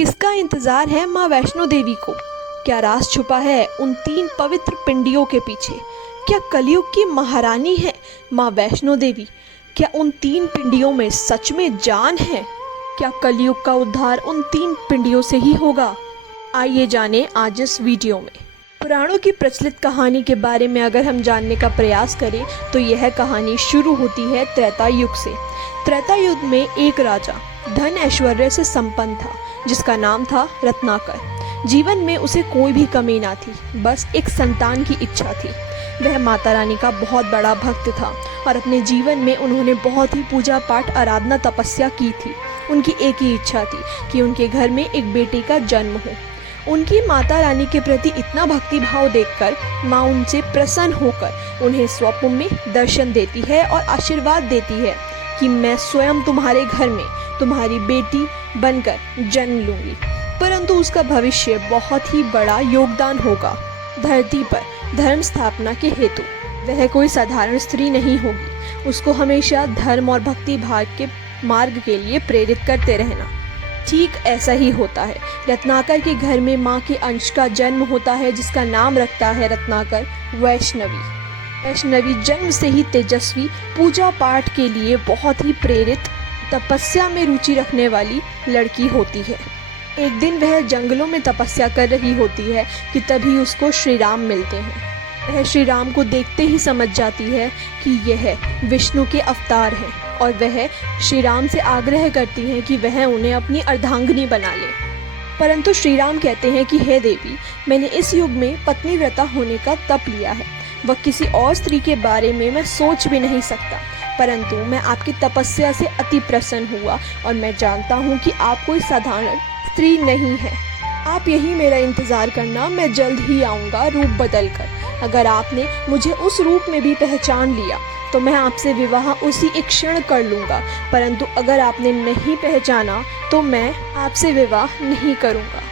किसका इंतजार है माँ वैष्णो देवी को? क्या राज छुपा है उन 3 पवित्र पिंडियों के पीछे? क्या कलयुग की महारानी है माँ वैष्णो देवी? क्या उन 3 पिंडियों में सच में जान है? क्या कलयुग का उद्धार उन 3 पिंडियों से ही होगा? आइए जानें आज इस वीडियो में। पुराणों की प्रचलित कहानी के बारे में अगर हम जानने का प्रयास करें तो यह कहानी शुरू होती है त्रेता युग से। त्रेता युग में एक राजा धन ऐश्वर्य से संपन्न था जिसका नाम था रत्नाकर। जीवन में उसे कोई भी कमी ना थी, बस एक संतान की इच्छा थी। वह माता रानी का बहुत बड़ा भक्त था और अपने जीवन में उन्होंने बहुत ही पूजा पाठ आराधना तपस्या की थी। उनकी एक ही इच्छा थी कि उनके घर में एक बेटे का जन्म हो। उनकी माता रानी के प्रति इतना भक्ति भाव देखकर माँ उनसे प्रसन्न होकर उन्हें स्वप्न में दर्शन देती है और आशीर्वाद देती है कि मैं स्वयं तुम्हारे घर में तुम्हारी बेटी बनकर जन्म लूंगी, परंतु उसका भविष्य बहुत ही बड़ा योगदान होगा धरती पर धर्म स्थापना के हेतु। वह कोई साधारण स्त्री नहीं होगी, उसको हमेशा धर्म और भक्ति भाव के मार्ग के लिए प्रेरित करते रहना। ठीक ऐसा ही होता है। रत्नाकर के घर में माँ के अंश का जन्म होता है जिसका नाम रखता है रत्नाकर वैष्णवी। वैष्णवी जन्म से ही तेजस्वी, पूजा पाठ के लिए बहुत ही प्रेरित, तपस्या में रुचि रखने वाली लड़की होती है। एक दिन वह जंगलों में तपस्या कर रही होती है कि तभी उसको श्री राम मिलते हैं। वह श्री राम को देखते ही समझ जाती है कि यह विष्णु के अवतार हैं और वह श्री राम से आग्रह करती हैं कि वह उन्हें अपनी अर्धांगिनी बना ले। परंतु श्री राम कहते हैं कि हे देवी, मैंने इस युग में पत्नी व्रता होने का तप लिया है। वह किसी और स्त्री के बारे में मैं सोच भी नहीं सकता, परंतु मैं आपकी तपस्या से अति प्रसन्न हुआ और मैं जानता हूँ कि आप कोई साधारण स्त्री नहीं है। आप यही मेरा इंतज़ार करना, मैं जल्द ही आऊँगा रूप बदल कर। अगर आपने मुझे उस रूप में भी पहचान लिया तो मैं आपसे विवाह उसी एक क्षण कर लूँगा, परंतु अगर आपने नहीं पहचाना तो मैं आपसे विवाह नहीं करूँगा।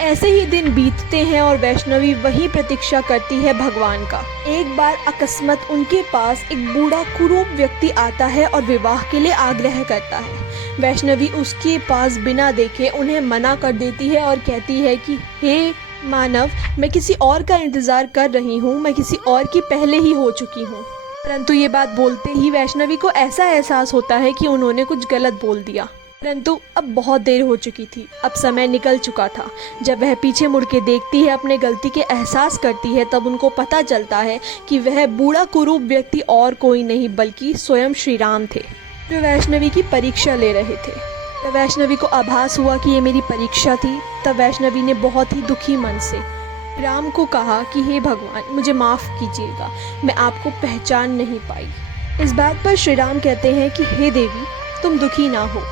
ऐसे ही दिन बीतते हैं और वैष्णवी वही प्रतीक्षा करती है भगवान का। एक बार अकस्मात उनके पास एक बूढ़ा कुरूप व्यक्ति आता है और विवाह के लिए आग्रह करता है। वैष्णवी उसके पास बिना देखे उन्हें मना कर देती है और कहती है कि हे मानव, मैं किसी और का इंतजार कर रही हूँ, मैं किसी और की पहले ही हो चुकी हूँ। परंतु ये बात बोलते ही वैष्णवी को ऐसा एहसास होता है कि उन्होंने कुछ गलत बोल दिया, परंतु अब बहुत देर हो चुकी थी, अब समय निकल चुका था। जब वह पीछे मुड़ के देखती है, अपने गलती के एहसास करती है, तब उनको पता चलता है कि वह बूढ़ा कुरूप व्यक्ति और कोई नहीं बल्कि स्वयं श्री राम थे, जो वैष्णवी की परीक्षा ले रहे थे। तब वैष्णवी को आभास हुआ कि ये मेरी परीक्षा थी। तब वैष्णवी ने बहुत ही दुखी मन से राम को कहा कि हे भगवान, मुझे माफ़ कीजिएगा, मैं आपको पहचान नहीं पाई। इस बात पर श्री राम कहते हैं कि हे देवी, तुम दुखी ना हो।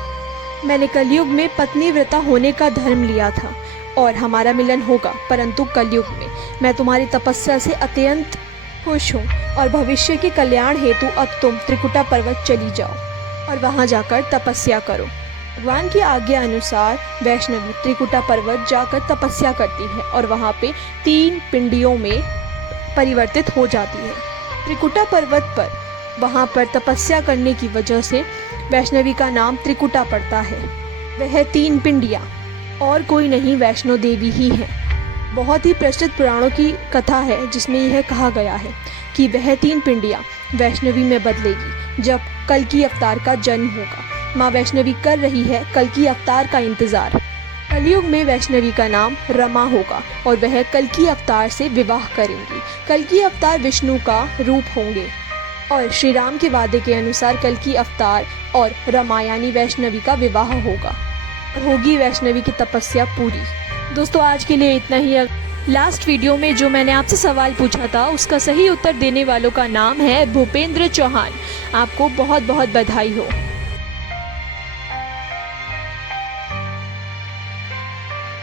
मैंने कलयुग में पत्नी व्रता होने का धर्म लिया था और हमारा मिलन होगा, परंतु कलयुग में मैं तुम्हारी तपस्या से अत्यंत खुश हूँ और भविष्य के कल्याण हेतु अब तुम त्रिकुटा पर्वत चली जाओ और वहाँ जाकर तपस्या करो। भगवान की आज्ञा अनुसार वैष्णवी त्रिकुटा पर्वत जाकर तपस्या करती है और वहाँ पे 3 पिंडियों में परिवर्तित हो जाती है। त्रिकुटा पर्वत पर वहाँ पर तपस्या करने की वजह से वैष्णवी का नाम त्रिकुटा पड़ता है। वह 3 पिंडियाँ और कोई नहीं, वैष्णो देवी ही है। बहुत ही प्रचलित पुराणों की कथा है जिसमें यह कहा गया है कि वह 3 पिंडियाँ वैष्णवी में बदलेगी जब कल की अवतार का जन्म होगा। माँ वैष्णवी कर रही है कल की अवतार का इंतज़ार। कलयुग में वैष्णवी का नाम रमा होगा और वह कल की अवतार से विवाह करेंगी। कल की अवतार विष्णु का रूप होंगे और श्री राम के वादे के अनुसार कल की अवतार और रमा यानी वैष्णवी का विवाह होगा और होगी वैष्णवी की तपस्या पूरी। दोस्तों, आज के लिए इतना ही। लास्ट वीडियो में जो मैंने आपसे सवाल पूछा था उसका सही उत्तर देने वालों का नाम है भूपेंद्र चौहान। आपको बहुत बहुत बधाई हो।